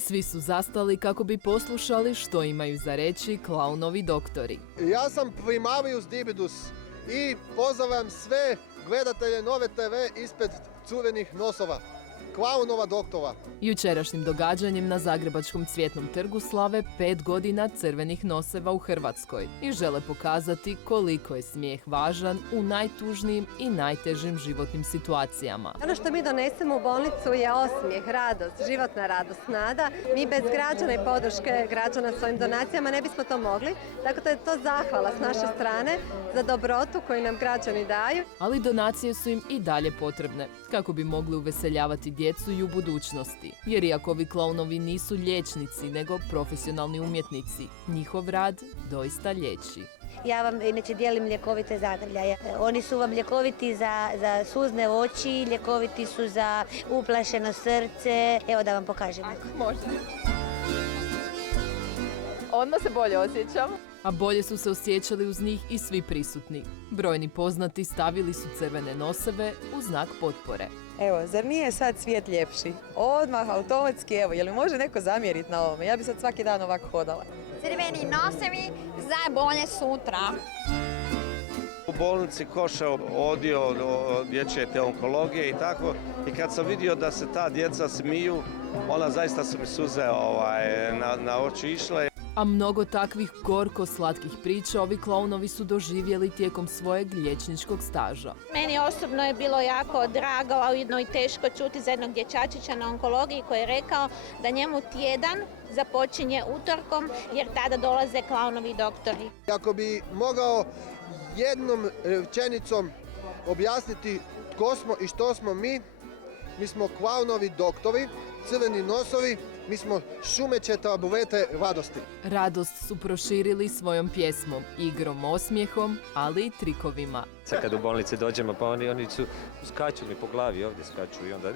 svi su zastali kako bi poslušali što imaju za reći klaunovi doktori. Ja sam Primarius Dibidus i pozivam sve gledatelje Nove TV ispred crvenih nosova, klaunova doktora. Jučerašnjim događanjem na Zagrebačkom Cvjetnom trgu slave 5 godina crvenih noseva u Hrvatskoj i žele pokazati koliko je smijeh važan u najtužnijim i najtežim životnim situacijama. Ono što mi donesemo u bolnicu je osmijeh, radost, životna radost, nada. Mi bez građana i podrške građana svojim donacijama ne bismo to mogli, tako da je to zahvala s naše strane za dobrotu koju nam građani daju. Ali donacije su im i dalje potrebne kako bi mogli uveseljavati djecu i u budućnosti. Jer iako ovi klaunovi nisu liječnici, nego profesionalni umjetnici, njihov rad doista liječi. Ja vam inače dijelim ljekovite zagrljaje. Oni su vam ljekoviti za suzne oči, ljekoviti su za uplašeno srce. Evo da vam pokažem. Može. Odmah se bolje osjećam. A bolje su se osjećali uz njih i svi prisutni. Brojni poznati stavili su crvene noseve u znak potpore. Evo, zar nije sad svijet ljepši? Odmah, automatski, evo, je li može neko zamjeriti na ovome? Ja bi sad svaki dan ovako hodala. Crveni nosevi za bolje sutra. U bolnici Koša odio dječje te onkologije i tako. I kad sam vidio da se ta djeca smiju, ona zaista su mi suze na oči išle. A mnogo takvih gorko-slatkih priča ovi klaunovi su doživjeli tijekom svojeg liječničkog staža. Meni osobno je bilo jako drago, a ujedno i teško čuti za jednog dječačića na onkologiji koji je rekao da njemu tjedan započinje utorkom jer tada dolaze klaunovi doktori. Ako bi mogao jednom rečenicom objasniti tko smo i što smo mi smo klaunovi doktori, crveni nosovi, mi smo šumeće tabulete radosti. Radost su proširili svojom pjesmom, igrom, osmijehom, ali i trikovima. Sad kad u bolnici dođemo, pa oni skaču mi po glavi, ovdje skaču i onda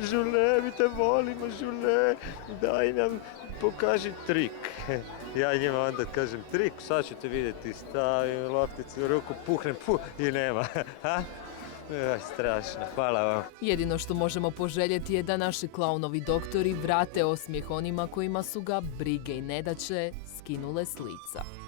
Žule, mi te volimo, Žule, daj nam, pokaži trik. Ja njima onda kažem trik, sad ću te vidjeti, stavim lopticu u ruku, puhnem, i nema. Strašno, hvala vam. Jedino što možemo poželjeti je da naši klaunovi doktori vrate osmijeh onima kojima su ga brige i nedaće skinule s lica.